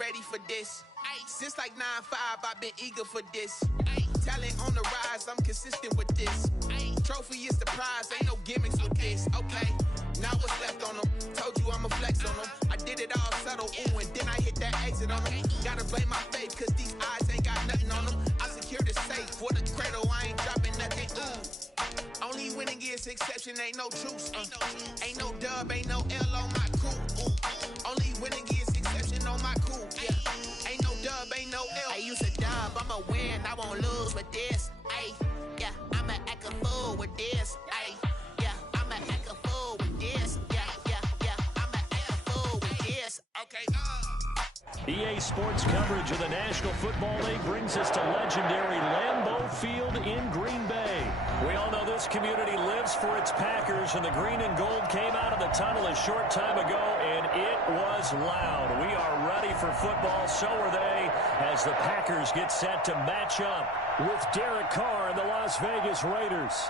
ready for this. Since like 9-5, I've been eager for this. Talent on the rise, I'm consistent with this. Trophy is the prize, ain't no gimmicks with this. Okay, now what's left on them? Told you I'ma flex on them. I did it all subtle, ooh, and then I hit that exit on them. Gotta blame my faith, cause these eyes ain't got nothing on them. I secured the safe for the cradle, I ain't dropping nothing, ooh. Only winning is exception, ain't no truce. Ain't no dub, ain't no L on my crew. Only winning is exception on my crew. Yeah. Ain't no dub, ain't no L. I used to dub, I'ma win, I won't lose with this. Ay, yeah, I'ma act a fool with this. Ay, yeah, I'ma act a fool with this. Yeah, I'ma act a fool with this. Okay, EA Sports coverage of the National Football League brings us to legendary Lambeau Field in Green Bay. We all know this community lives for its Packers, and the green and gold came out of the tunnel a short time ago, and it was loud. We are ready for football, so are they, as the Packers get set to match up with Derek Carr and the Las Vegas Raiders.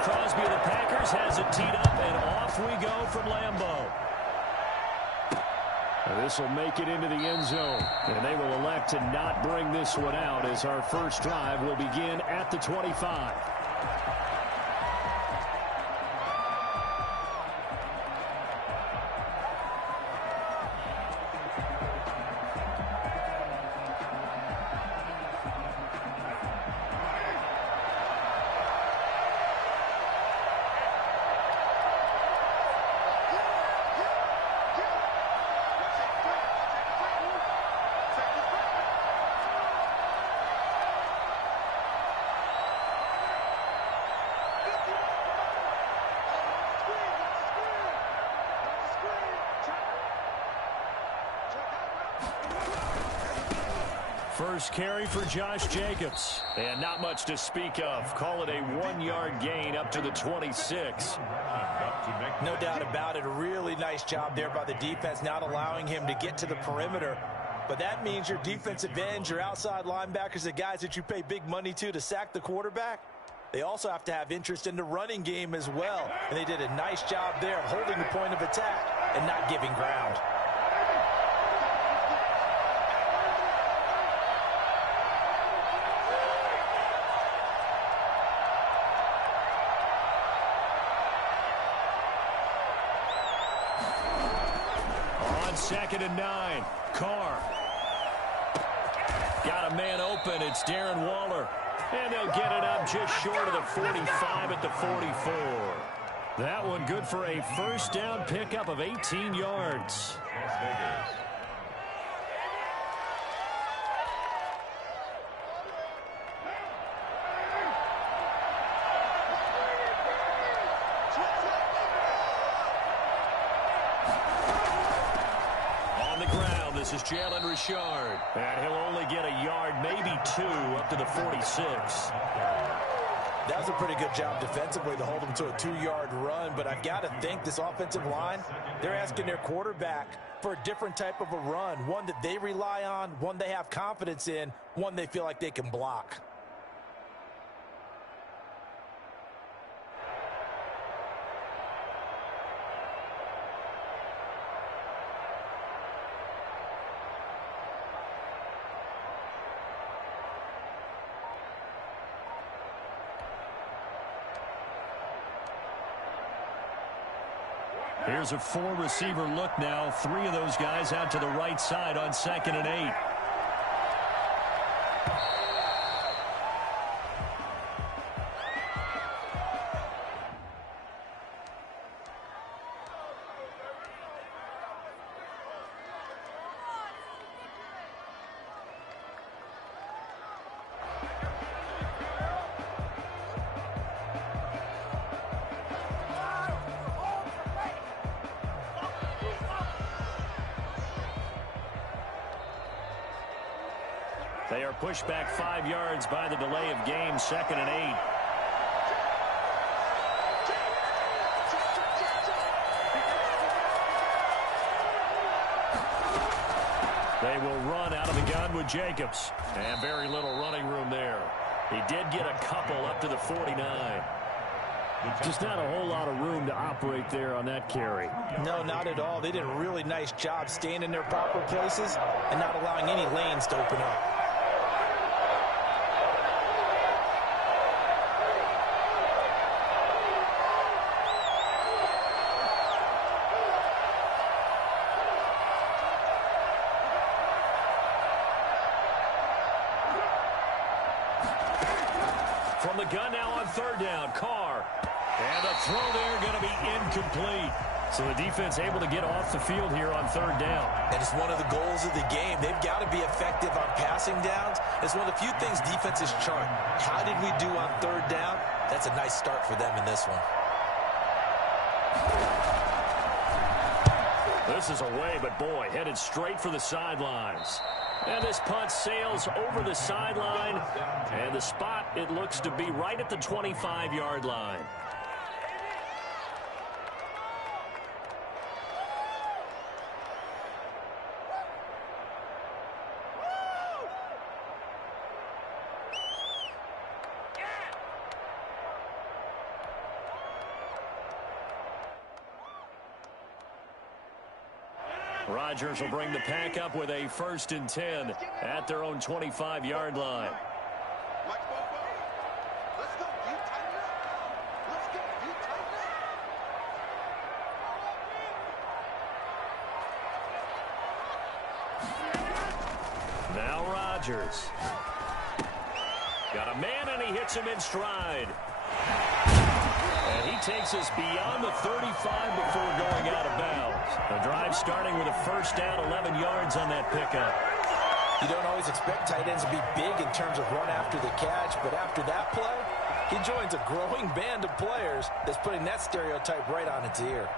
Crosby of the Packers has it teed up, and off we go from Lambeau. This will make it into the end zone, and they will elect to not bring this one out as our first drive will begin at the 25. First carry for Josh Jacobs. And not much to speak of. Call it a 1-yard gain up to the 26. No doubt about it. A really nice job there by the defense, not allowing him to get to the perimeter. But that means your defensive ends, your outside linebackers, the guys that you pay big money to sack the quarterback, they also have to have interest in the running game as well. And they did a nice job there of holding the point of attack and not giving ground. Second and 9. Carr. Got a man open. It's Darren Waller. And they'll get it up just short of the 45 at the 44. That one good for a first down pickup of 18 yards. This is Jalen Richard. And he'll only get a yard, maybe 2, up to the 46. That was a pretty good job defensively to hold him to a 2-yard run, but I've got to think this offensive line, they're asking their quarterback for a different type of a run, one that they rely on, one they have confidence in, one they feel like they can block. Here's a 4-receiver look now. 3 of those guys out to the right side on 2nd and 8. They are pushed back 5 yards by the delay of game, 2nd and 8. They will run out of the gun with Jacobs. And very little running room there. He did get a couple up to the 49. Just not a whole lot of room to operate there on that carry. No, not at all. They did a really nice job staying in their proper places and not allowing any lanes to open up. From the gun now on 3rd down, Carr. And the throw there going to be incomplete. So the defense able to get off the field here on 3rd down. And it's one of the goals of the game. They've got to be effective on passing downs. It's one of the few things defenses chart. How did we do on 3rd down? That's a nice start for them in this one. This is away, but boy, headed straight for the sidelines. And this punt sails over the sideline. And the spot, it looks to be right at the 25-yard line. Rodgers will bring the pack up with a 1st and 10 at their own 25-yard line. Now Rodgers. Got a man, and he hits him in stride. And he takes us beyond the 35 before going out of bounds. The drive starting with a 1st down, 11 yards on that pickup. You don't always expect tight ends to be big in terms of run after the catch, but after that play, he joins a growing band of players that's putting that stereotype right on its ear.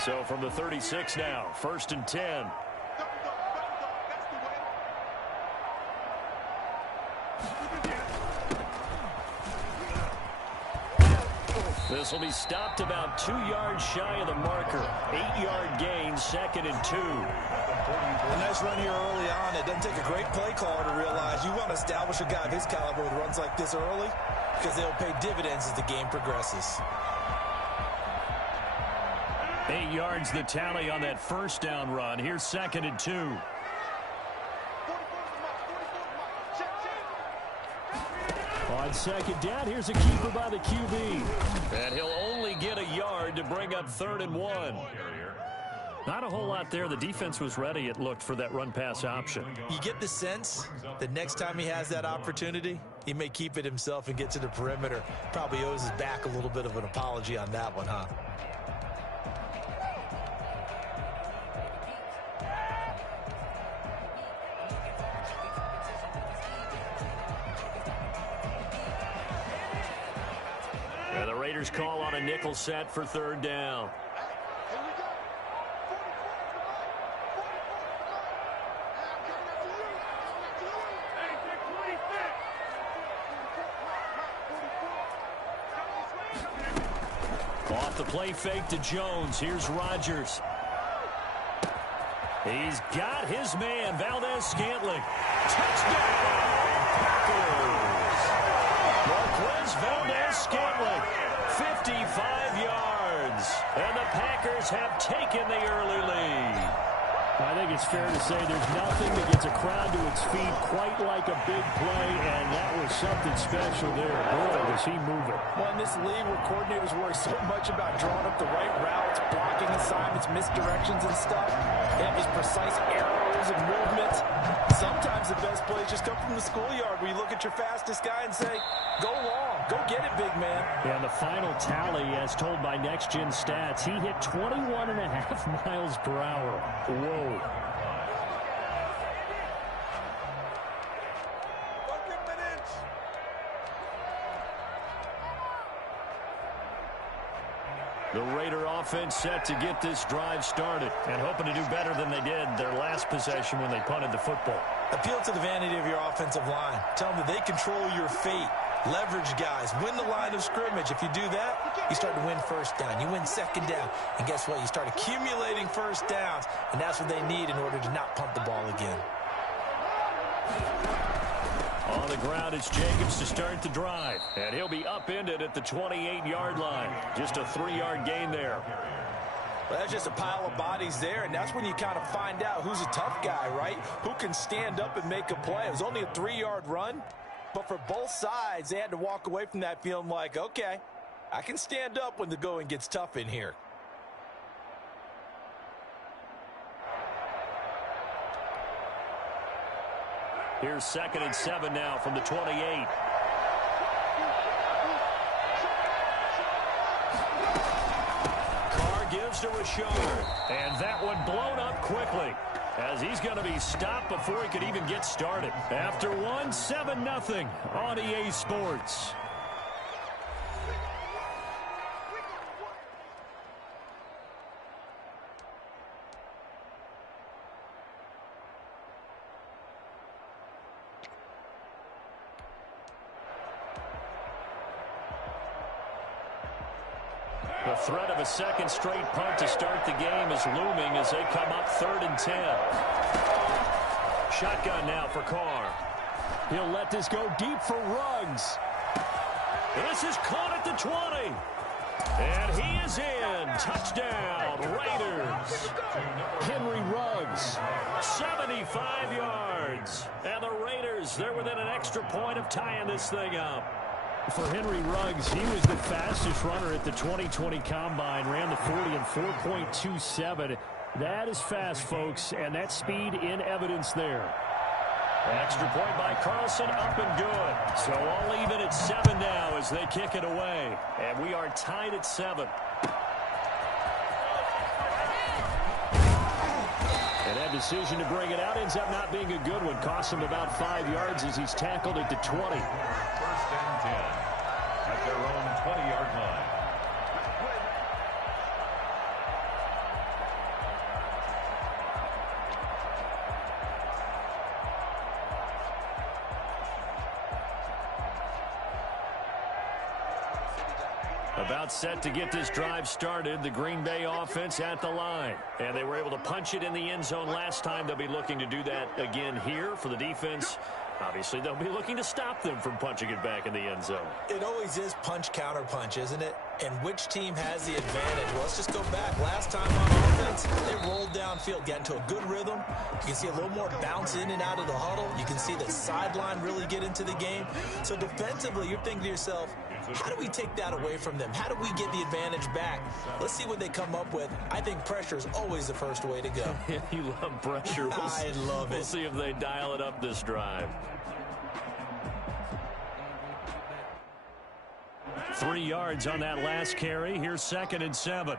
So from the 36 now, 1st and 10. This will be stopped about 2 yards shy of the marker. 8-yard gain, 2nd and 2. A nice run here early on. It doesn't take a great play caller to realize you want to establish a guy of his caliber with runs like this early because they'll pay dividends as the game progresses. 8 yards the tally on that 1st down run. Here's 2nd and 2. On 2nd down, here's a keeper by the QB. And he'll only get a yard to bring up 3rd and 1. Not a whole lot there. The defense was ready, it looked, for that run-pass option. You get the sense that next time he has that opportunity, he may keep it himself and get to the perimeter. Probably owes his back a little bit of an apology on that one, huh? And the Raiders call on a nickel set for 3rd down. Off the play fake to Jones. Here's Rodgers. He's got his man, Valdez-Scantling. Touchdown, Packers! Marquez Valdez-Scantling, 55 yards. And the Packers have taken the early lead. I think it's fair to say there's nothing that gets a crowd to its feet quite like a big play, and that was something special there. Boy, does he move it. Well, in this league where coordinators worry so much about drawing up the right routes, blocking assignments, misdirections and stuff. They have these precise arrows and movements. Sometimes the best plays just come from the schoolyard where you look at your fastest guy and say, go long, go get it, big man. And the final tally, as told by Next Gen Stats, he hit 21.5 miles per hour. Whoa. The Raider offense set to get this drive started and hoping to do better than they did their last possession when they punted the football. Appeal to the vanity of your offensive line. Tell them that they control your fate. Leverage guys. Win the line of scrimmage. If you do that, you start to win first down. You win second down. And guess what? You start accumulating first downs. And that's what they need in order to not punt the ball again. On the ground, it's Jacobs to start the drive. And he'll be upended at the 28-yard line. Just a 3-yard gain there. Well, that's just a pile of bodies there, and that's when you kind of find out who's a tough guy, right? Who can stand up and make a play. It was only a 3-yard run, but for both sides, they had to walk away from that feeling like, okay, I can stand up when the going gets tough in here. Here's 2nd and 7 now from the 28. Carr gives to Rashard. And that one blown up quickly, as he's going to be stopped before he could even get started. After one, 7-0 on EA Sports. The threat of a second straight punt to start the game is looming as they come up 3rd and 10. Shotgun now for Carr. He'll let this go deep for Ruggs. This is caught at the 20. And he is in. Touchdown, Raiders. Henry Ruggs, 75 yards. And the Raiders, they're within an extra point of tying this thing up. For Henry Ruggs, he was the fastest runner at the 2020 Combine, ran the 40 in 4.27. That is fast, folks, and that speed in evidence there. Extra point by Carlson, up and good. So all even at 7 now as they kick it away. And we are tied at 7. And that decision to bring it out ends up not being a good one. Costs him about 5 yards as he's tackled at the 20. 1st and 10 at their own 20-yard line. About set to get this drive started, the Green Bay offense at the line. And they were able to punch it in the end zone last time. They'll be looking to do that again here for the defense. Obviously, they'll be looking to stop them from punching it back in the end zone. It always is punch, counter punch, isn't it? And which team has the advantage? Well, let's just go back. Last time on offense, they rolled downfield, got into a good rhythm. You can see a little more bounce in and out of the huddle. You can see the sideline really get into the game. So defensively, you're thinking to yourself, how do we take that away from them? How do we get the advantage back? Let's see what they come up with. I think pressure is always the first way to go. You love pressure. I love it. We'll see if they dial it up this drive. 3 yards on that last carry. Here's 2nd and 7.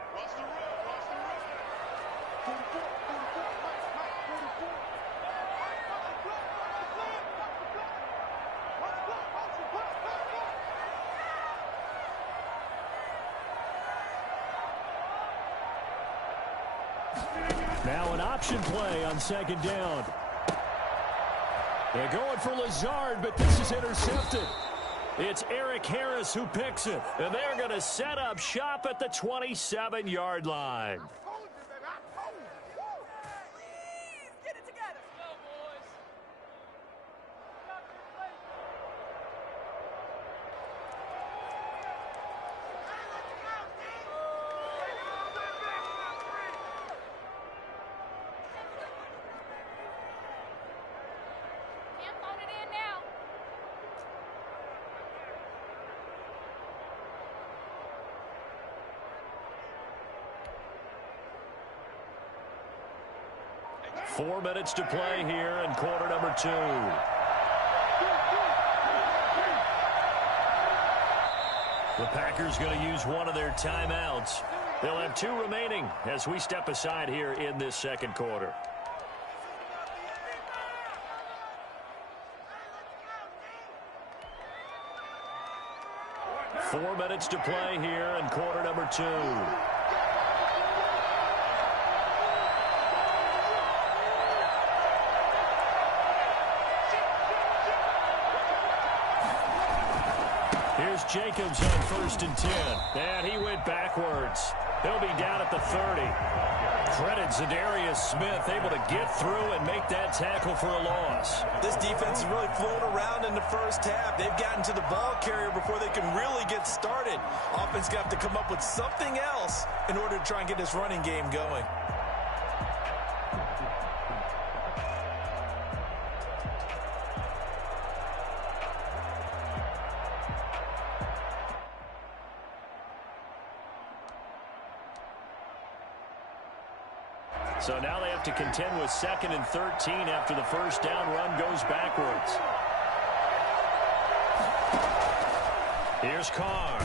Now an option play on 2nd down. They're going for Lazard, but this is intercepted. It's Eric Harris who picks it, and they're going to set up shop at the 27-yard line. 4 minutes to play here in quarter number 2. The Packers going to use one of their timeouts. They'll have 2 remaining as we step aside here in this second quarter. Four minutes to play here in quarter number 2. Here's Jacobs on 1st and 10. And he went backwards. He'll be down at the 30. Credit Zadarius Smith able to get through and make that tackle for a loss. This defense is really flown around in the first half. They've gotten to the ball carrier before they can really get started. Offense got to come up with something else in order to try and get this running game going. So now they have to contend with 2nd and 13 after the first down run goes backwards. Here's Carr.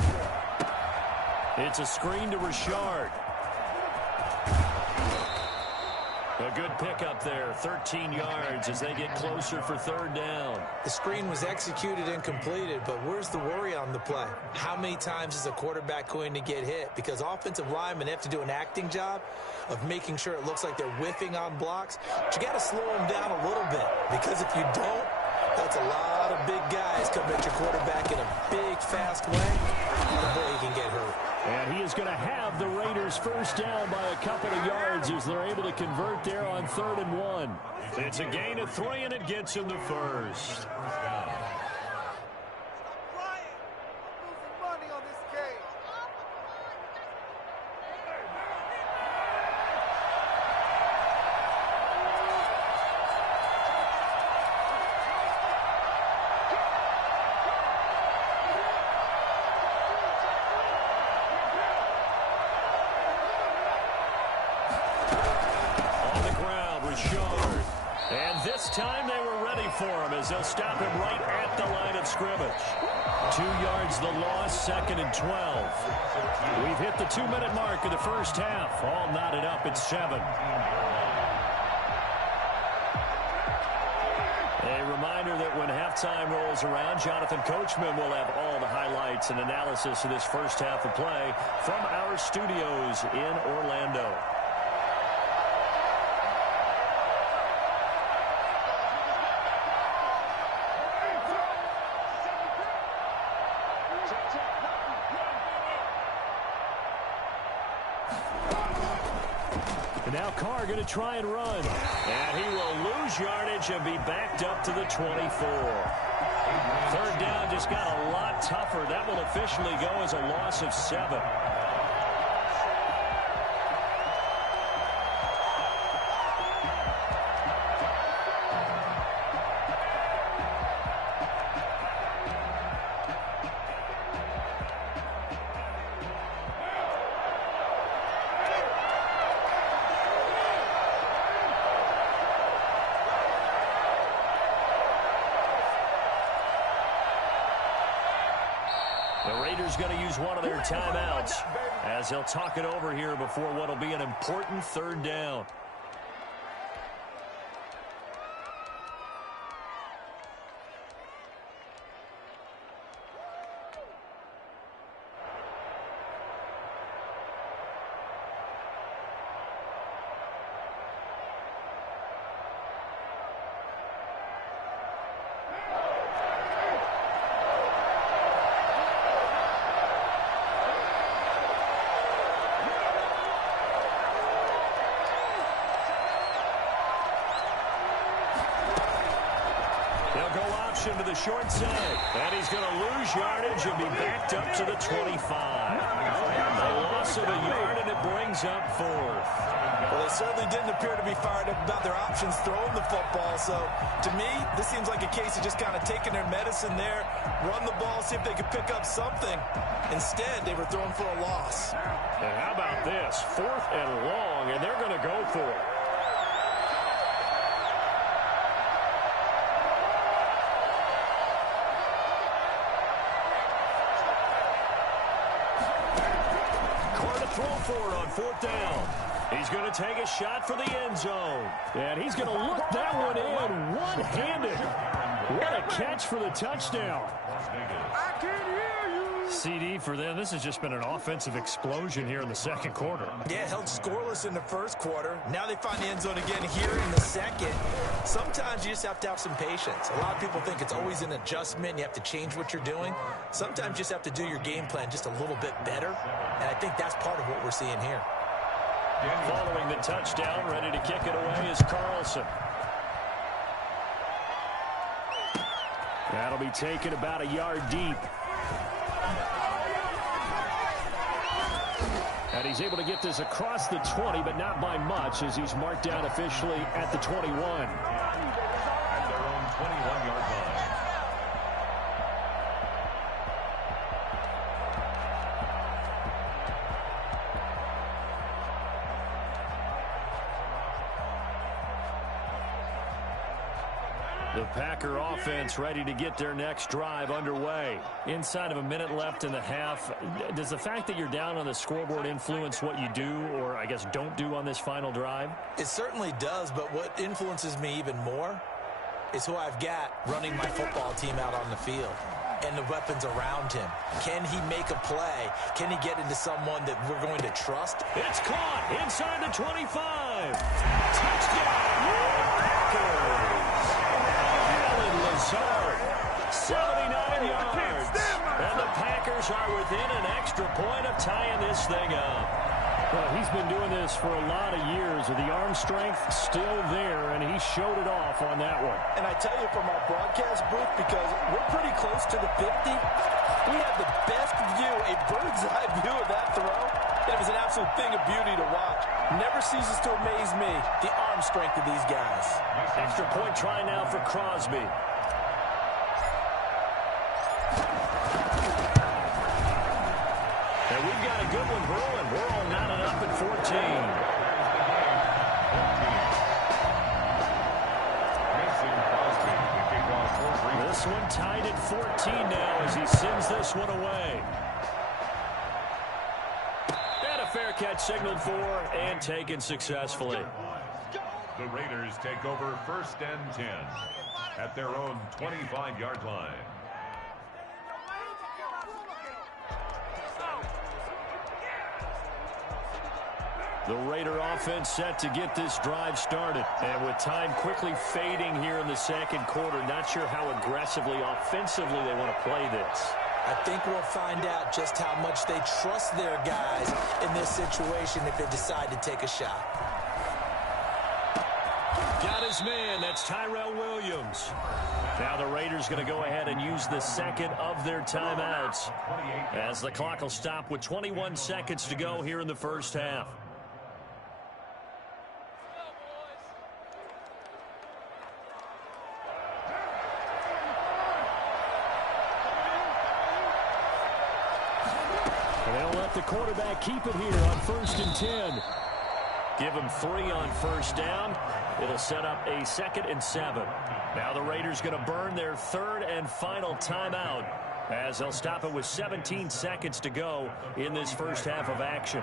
It's a screen to Richard. A good pickup there, 13 yards as they get closer for 3rd down. The screen was executed and completed, but where's the worry on the play? How many times is a quarterback going to get hit? Because offensive linemen have to do an acting job of making sure it looks like they're whiffing on blocks. But you got to slow them down a little bit, because if you don't, that's a lot of big guys coming at your quarterback in a big, fast way. And boy, he can get hurt. And he is going to have the Raiders first down by a couple of yards as they're able to convert there on 3rd and 1. It's a gain of 3, and it gets him the first. And this time they were ready for him as they'll stop him right at the line of scrimmage. 2 yards the loss, 2nd and 12. We've hit the 2-minute mark of the first half. All knotted up at 7. A reminder that when halftime rolls around, Jonathan Coachman will have all the highlights and analysis of this first half of play from our studios in Orlando. And now Carr going to try and run. And he will lose yardage and be backed up to the 24. 3rd down just got a lot tougher. That will officially go as a loss of 7. The Raiders going to use one of their timeouts as they'll talk it over here before what will be an important 3rd down. To the short side, and he's going to lose yardage and be backed up to the 25. A loss of a yard, and it brings up 4th. Well, they certainly didn't appear to be fired up about their options throwing the football. So, to me, this seems like a case of just kind of taking their medicine there, run the ball, see if they could pick up something. Instead, they were throwing for a loss. And how about this? 4th and long, and they're going to go for it. for it on 4th down. He's going to take a shot for the end zone. And he's going to look that one in one-handed. What a catch for the touchdown. I can hear you. CD for them. This has just been an offensive explosion here in the second quarter. Yeah, held scoreless in the first quarter. Now they find the end zone again here in the second. Sometimes you just have to have some patience. A lot of people think it's always an adjustment. You have to change what you're doing. Sometimes you just have to do your game plan just a little bit better. And I think that's part of what we're seeing here. Following the touchdown, ready to kick it away is Carlson. That'll be taken about a yard deep. And he's able to get this across the 20, but not by much, as he's marked down officially at the 21. At their own 21-yard line. The Packer offense ready to get their next drive underway. Inside of a minute left in the half. Does the fact that you're down on the scoreboard influence what you do, or I guess don't do on this final drive? It certainly does, but what influences me even more is who I've got running my football team out on the field and the weapons around him. Can he make a play? Can he get into someone that we're going to trust? It's caught inside the 25. Touchdown! Packers! 79 yards. And the Packers are within an extra point of tying this thing up. Well, he's been doing this for a lot of years with the arm strength still there, and he showed it off on that one. And I tell you, from our broadcast booth, because we're pretty close to the 50, we have the best view, a bird's eye view of that throw. It was an absolute thing of beauty to watch. Never ceases to amaze me, the arm strength of these guys. Extra point try now for Crosby. And we've got a good one brewing. We're all knotted up at 14. This one tied at 14 now as he sends this one away. And a fair catch signaled for and taken successfully. The Raiders take over 1st and 10 at their own 25-yard line. The Raider offense set to get this drive started. And with time quickly fading here in the second quarter, not sure how aggressively, offensively they want to play this. I think we'll find out just how much they trust their guys in this situation if they decide to take a shot. Got his man. That's Tyrell Williams. Now the Raiders going to go ahead and use the second of their timeouts as the clock will stop with 21 seconds to go here in the first half. They'll let the quarterback keep it here on 1st and 10. Give him 3 on first down. It'll set up a 2nd and 7. Now the Raiders going to burn their 3rd and final timeout as they'll stop it with 17 seconds to go in this first half of action.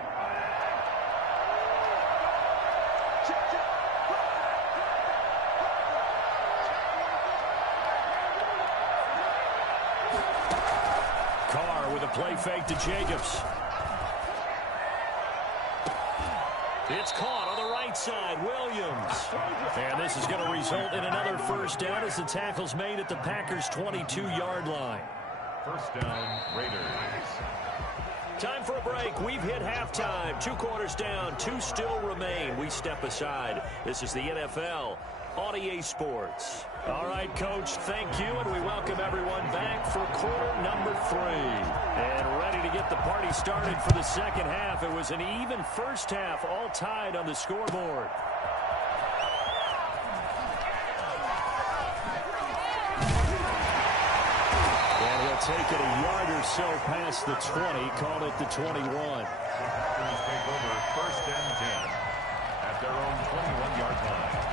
Carr with a play fake to Jacobs. It's caught on the right side, Williams. And this is going to result in another first down as the tackle's made at the Packers' 22-yard line. 1st down, Raiders. Time for a break. We've hit halftime. 2 quarters down, 2 still remain. We step aside. This is the NFL on EA Sports. All right, Coach, thank you, and we welcome everyone back for quarter number 3. And ready to get the party started for the second half. It was an even first half, all tied on the scoreboard. And he'll take it a yard or so past the 20, call it the 21. Packers take over 1st and 10 at their own 21-yard line.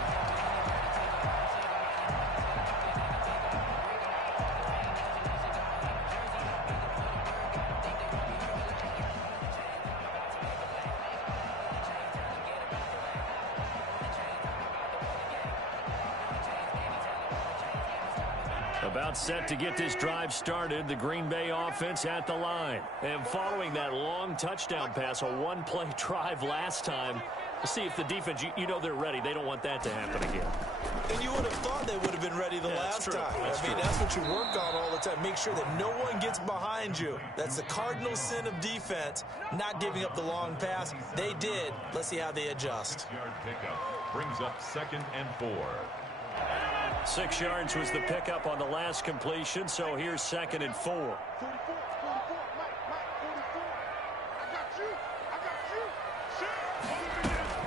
About set to get this drive started, the Green Bay offense at the line. And following that long touchdown pass, a one-play drive last time, let's see if the defense, you know they're ready. They don't want that to happen again. And you would have thought they would have been ready the last time. That's what you work on all the time. Make sure that no one gets behind you. That's the cardinal sin of defense, not giving up the long pass. They did. Let's see how they adjust. 6-yard pickup brings up 2nd and 4. 6 yards was the pickup on the last completion, so here's 2nd and 4.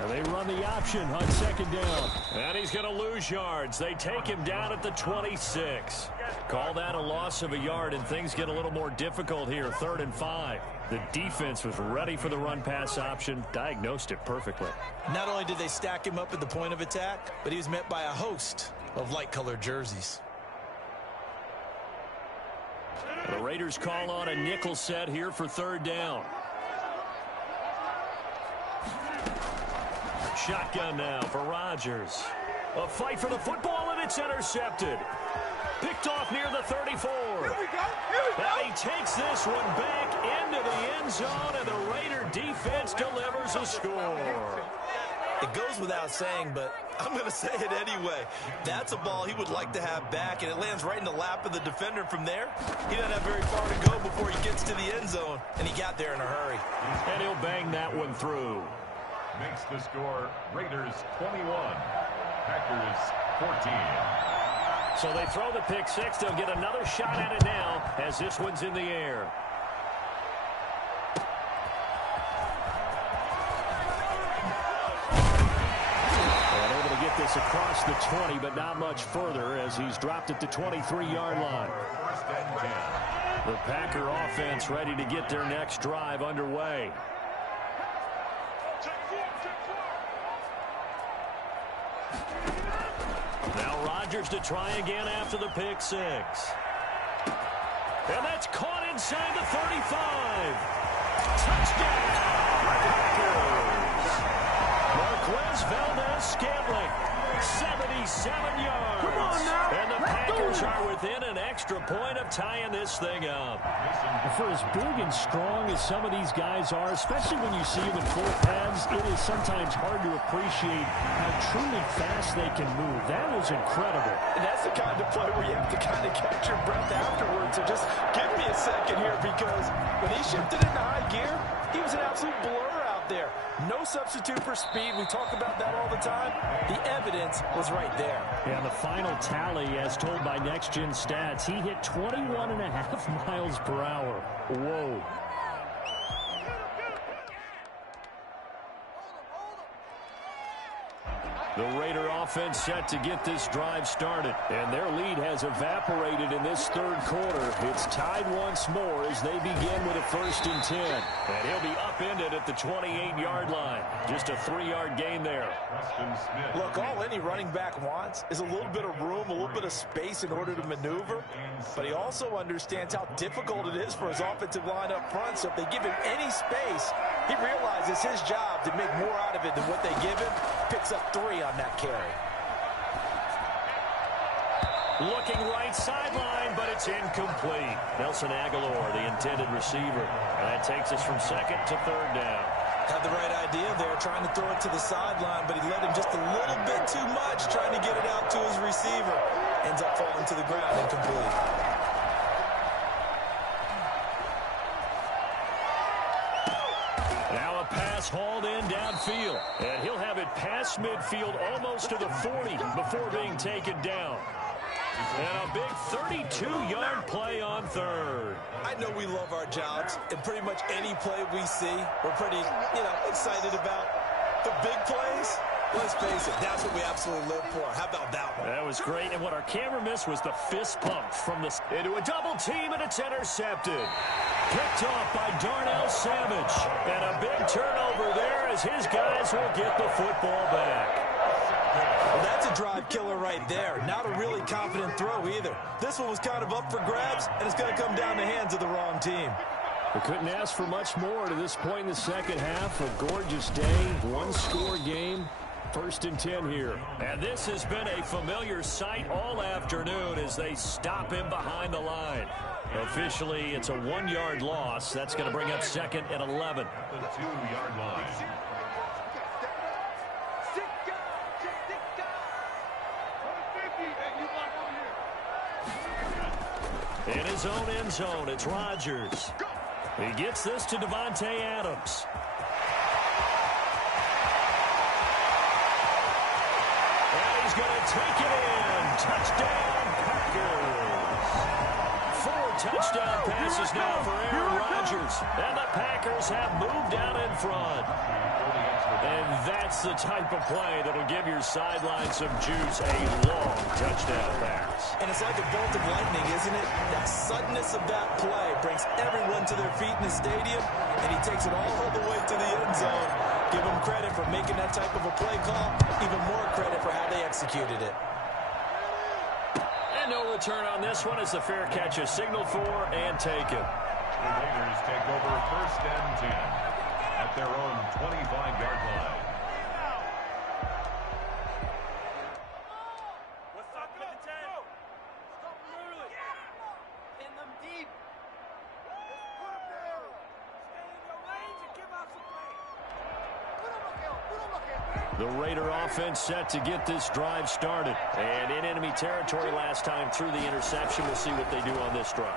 They run the option on 2nd down. And he's going to lose yards. They take him down at the 26. Call that a loss of a yard, and things get a little more difficult here. 3rd and 5. The defense was ready for the run-pass option, diagnosed it perfectly. Not only did they stack him up at the point of attack, but he was met by a host of light-colored jerseys. The Raiders call on a nickel set here for 3rd down. Shotgun now for Rodgers. A fight for the football, and it's intercepted. Picked off near the 34. And he takes this one back into the end zone, and the Raider defense delivers a score. It goes without saying, but I'm going to say it anyway. That's a ball he would like to have back, and it lands right in the lap of the defender from there. He doesn't have very far to go before he gets to the end zone, and he got there in a hurry. And he'll bang that one through. Makes the score Raiders 21, Packers 14. So they throw the pick six. They'll get another shot at it now as this one's in the air. And able to get this across the 20, but not much further as he's dropped it to 23-yard line. 1st and 10. The Packer offense ready to get their next drive underway. Now Rodgers to try again after the pick six. And that's caught inside the 35. Touchdown, Packers. Marquez Valdez-Scantling, 77 yards. Come on now. And the Packers are within an extra point of tying this thing up. For as big and strong as some of these guys are, especially when you see them in full pads, it is sometimes hard to appreciate how truly fast they can move. That was incredible. And that's the kind of play where you have to kind of catch your breath afterwards. So just give me a second here, because when he shifted into high gear, he was an absolute blur out there. No substitute for speed. We talk about that all the time. The evidence was right there. Yeah, the final tally, as told by Next Gen Stats, he hit 21.5 miles per hour. Whoa. The Raider offense set to get this drive started, and their lead has evaporated in this third quarter. It's tied once more as they begin with a 1st and 10. And he'll be upended at the 28-yard line. Just a 3-yard gain there. Look, all any running back wants is a little bit of room, a little bit of space in order to maneuver. But he also understands how difficult it is for his offensive line up front. So if they give him any space, he realizes his job to make more out of it than what they give him. Picks up 3 on that carry. Looking right sideline, but it's incomplete. Nelson Aguilar, the intended receiver. And that takes us from 2nd to 3rd down. Had the right idea there, trying to throw it to the sideline, but he let him just a little bit too much, trying to get it out to his receiver. Ends up falling to the ground, incomplete. Now a pass hauled in downfield. And he'll have it past midfield almost to the 40 before being taken down. And a big 32-yard play on 3rd. I know we love our jobs, and pretty much any play we see, we're pretty, excited about. The big plays, let's face it, that's what we absolutely live for. How about that one? That was great, and what our camera missed was the fist pump from the into a double team, and it's intercepted. Picked off by Darnell Savage. And a big turnover there as his guys will get the football back. Well, that's a drive killer right there. Not a really confident throw either. This one was kind of up for grabs, and it's going to come down the hands of the wrong team. We couldn't ask for much more to this point in the second half. A gorgeous day, one-score game. First and 10 here. And this has been a familiar sight all afternoon as they stop him behind the line. Officially, it's a 1-yard loss. That's going to bring up second and 11. The 2-yard line. In his own end zone, it's Rodgers. He gets this to Devontae Adams. And he's going to take it in. Touchdown, Packers. 4 touchdown passes now for Aaron Rodgers. And the Packers have moved out in front. And that's the type of play that'll give your sideline some juice. A long touchdown pass. And it's like a bolt of lightning, isn't it? That suddenness of that play brings everyone to their feet in the stadium, and he takes it all the way to the end zone. Give him credit for making that type of a play call. Even more credit for how they executed it. And no return on this one as the fair catch is signaled for and taken. The Raiders take over first and 10 at their own 25-yard line. What's up with the 10? Stop them early. Pin them deep. Put them down. Stay in your lanes and give out some pain. The Raider offense set to get this drive started. And in enemy territory last time through the interception. We'll see what they do on this drive.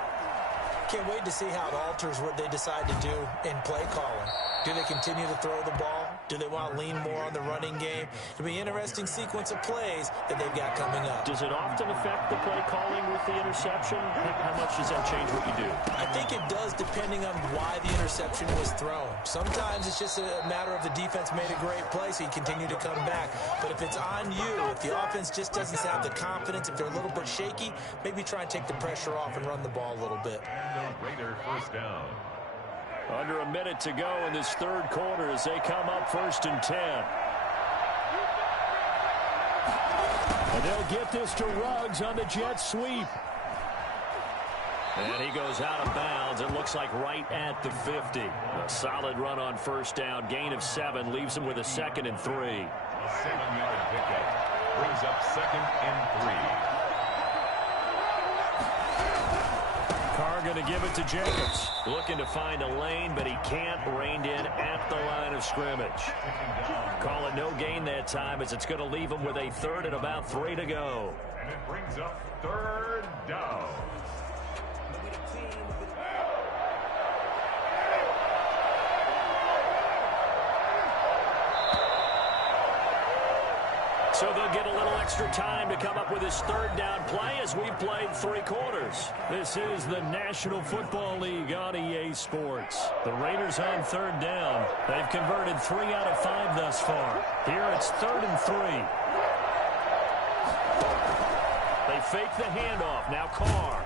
Can't wait to see how it alters what they decide to do in play calling. Do they continue to throw the ball? Do they want to lean more on the running game? It'll be an interesting sequence of plays that they've got coming up. Does it often affect the play calling with the interception? How much does that change what you do? I think it does depending on why the interception was thrown. Sometimes it's just a matter of the defense made a great play, so you continue to come back. But if it's on you, if the offense just doesn't have the confidence, if they're a little bit shaky, maybe try and take the pressure off and run the ball a little bit. And the Raider first down. Under a minute to go in this third quarter as they come up first and 10. And they'll get this to Ruggs on the jet sweep. And he goes out of bounds. It looks like right at the 50. A solid run on first down. Gain of 7 leaves him with a 2nd and 3. A 7-yard pickup brings up 2nd and 3. Carr going to give it to Jacobs. Looking to find a lane, but he can't. Reined in at the line of scrimmage. Call it no gain that time as it's going to leave him with a 3rd and about 3 to go. And it brings up 3rd down. So they'll get a little extra time to come up with his 3rd down play as we've played 3 quarters. This is the National Football League on EA Sports. The Raiders on 3rd down. They've converted 3 out of 5 thus far. Here it's 3rd and 3. They fake the handoff. Now Carr.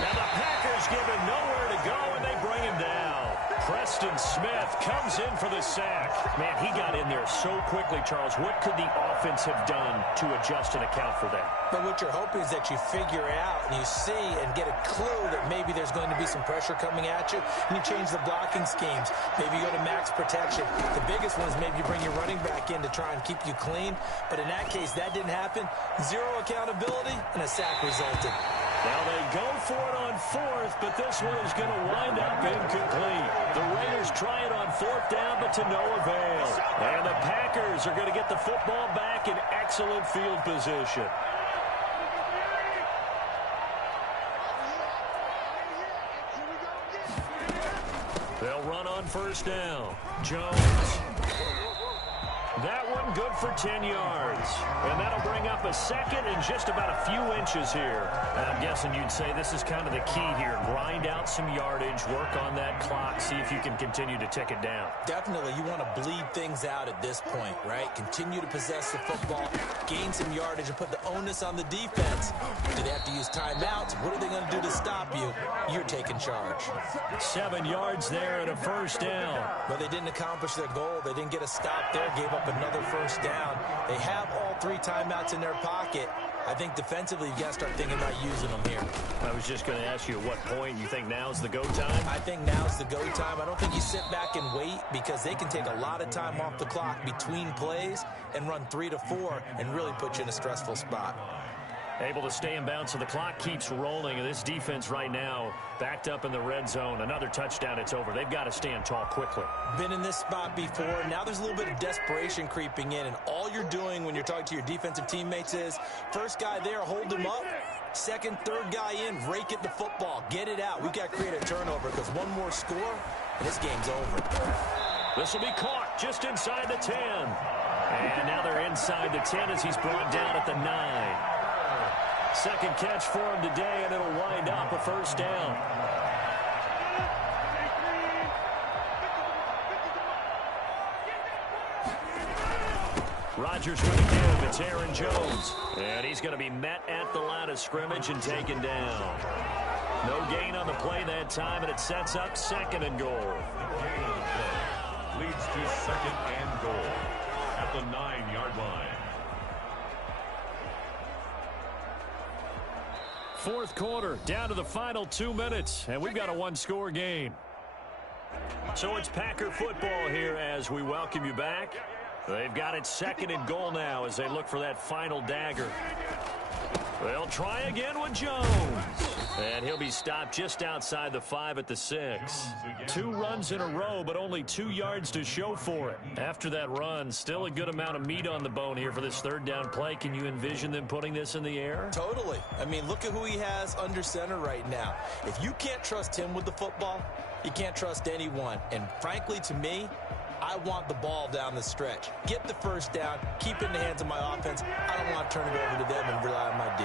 Now the Packers give him nowhere to go, and they bring him down. Preston Smith comes in for the sack. Man, he got in there so quickly, Charles. What could the offense have done to adjust and account for that? But what you're hoping is that you figure out and you see and get a clue that maybe there's going to be some pressure coming at you, and you change the blocking schemes. Maybe you go to max protection. The biggest one is maybe you bring your running back in to try and keep you clean. But in that case, that didn't happen. 0 accountability, and a sack resulted. Now they go for it on 4th, but this one is going to wind up incomplete. The Raiders try it on 4th down, but to no avail. And the Packers are going to get the football back in excellent field position. They'll run on 1st down. Jones. That one good for 10 yards. And that'll bring up a 2nd and just about a few inches here. And I'm guessing you'd say this is kind of the key here. Grind out some yardage, work on that clock, see if you can continue to tick it down. Definitely, you want to bleed things out at this point, right? Continue to possess the football, gain some yardage, and put the onus on the defense. Do they have to use timeouts? What are they going to do to stop you? You're taking charge. 7 yards there and a 1st down. But they didn't accomplish their goal. They didn't get a stop there, gave up another 1st down. They have all 3 timeouts in their pocket. I think defensively, you've got to start thinking about using them here. I was just going to ask you at what point you think now's the go time? I think now's the go time. I don't think you sit back and wait because they can take a lot of time off the clock between plays and run 3 to 4 and really put you in a stressful spot. Able to stay in bounds, so the clock keeps rolling. And this defense right now backed up in the red zone. Another touchdown, it's over. They've got to stand tall quickly. Been in this spot before. Now there's a little bit of desperation creeping in, and all you're doing when you're talking to your defensive teammates is first guy there, hold him up. Second, third guy in, rake at the football. Get it out. We've got to create a turnover because one more score, and this game's over. This will be caught just inside the 10. And now they're inside the 10 as he's brought down at the 9. Second catch for him today, and it'll wind up a first down. Rodgers with a give. It's Aaron Jones. And he's going to be met at the line of scrimmage and taken down. No gain on the play that time, and it sets up second and goal. Leads to second and goal at the 9-yard line. Fourth quarter, down to the final 2 minutes, and we've got a one-score game. So it's Packer football here as we welcome you back. They've got it second and goal now as they look for that final dagger. They'll try again with Jones. And he'll be stopped just outside the 5 at the 6. 2 runs in a row, but only 2 yards to show for it. After that run, still a good amount of meat on the bone here for this third down play. Can you envision them putting this in the air? Totally. I mean, look at who he has under center right now. If you can't trust him with the football, you can't trust anyone. And frankly, to me, I want the ball down the stretch. Get the first down, keep it in the hands of my offense. I don't want to turn it over to them and rely on my D.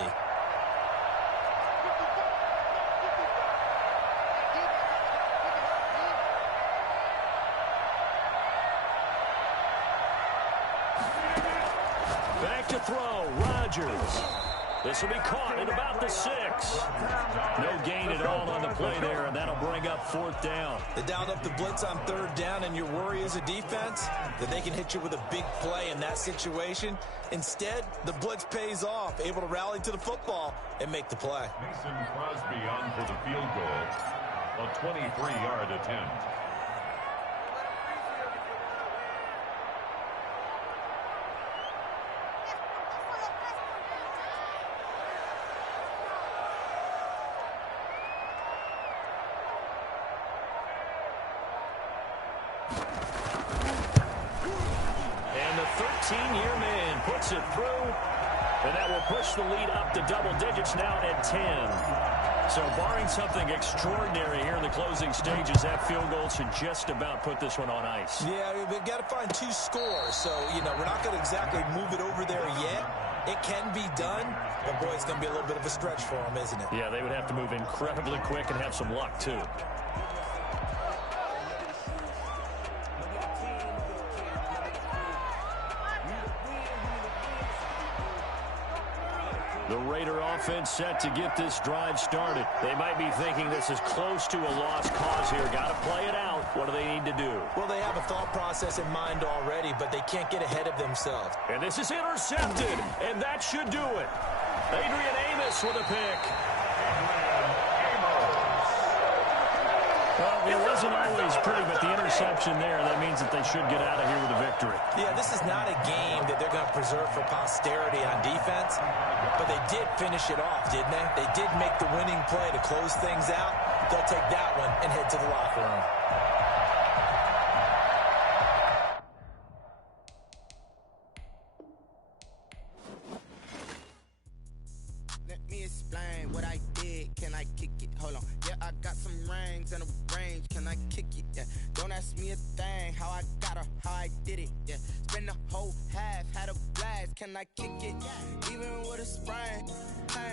Back to throw, Rodgers. This will be caught at about the 6. No gain at all on the play there, and that'll bring up fourth down. They dialed up the blitz on third down, and your worry as a defense that they can hit you with a big play in that situation. Instead, the blitz pays off, able to rally to the football and make the play. Mason Crosby on for the field goal, a 23-yard attempt. And the 13-year man puts it through, and that will push the lead up to double digits now at 10. So barring something extraordinary here in the closing stages, that field goal should just about put this one on ice. Yeah, we've got to find 2 scores. So, we're not going to exactly move it over there yet. It can be done, but boy, it's going to be a little bit of a stretch for them, isn't it? Yeah, they would have to move incredibly quick and have some luck, too. The Raider offense set to get this drive started. They might be thinking this is close to a lost cause here. Got to play it out. What do they need to do? Well, they have a thought process in mind already, but they can't get ahead of themselves. And this is intercepted, and that should do it. Adrian Amos with a pick. Well, it wasn't always pretty, but the interception there, that means that they should get out of here with a victory. Yeah, this is not a game that they're going to preserve for posterity on defense, but they did finish it off, didn't they? They did make the winning play to close things out. They'll take that one and head to the locker room. Let me explain what I did. Can I kick it? Hold on. Yeah, I got some rings and a range. Can I kick it? Yeah. Don't ask me a thing. How I got her, how I did it. Yeah. Spend the whole half, had a blast. Can I kick it? Even with a sprain.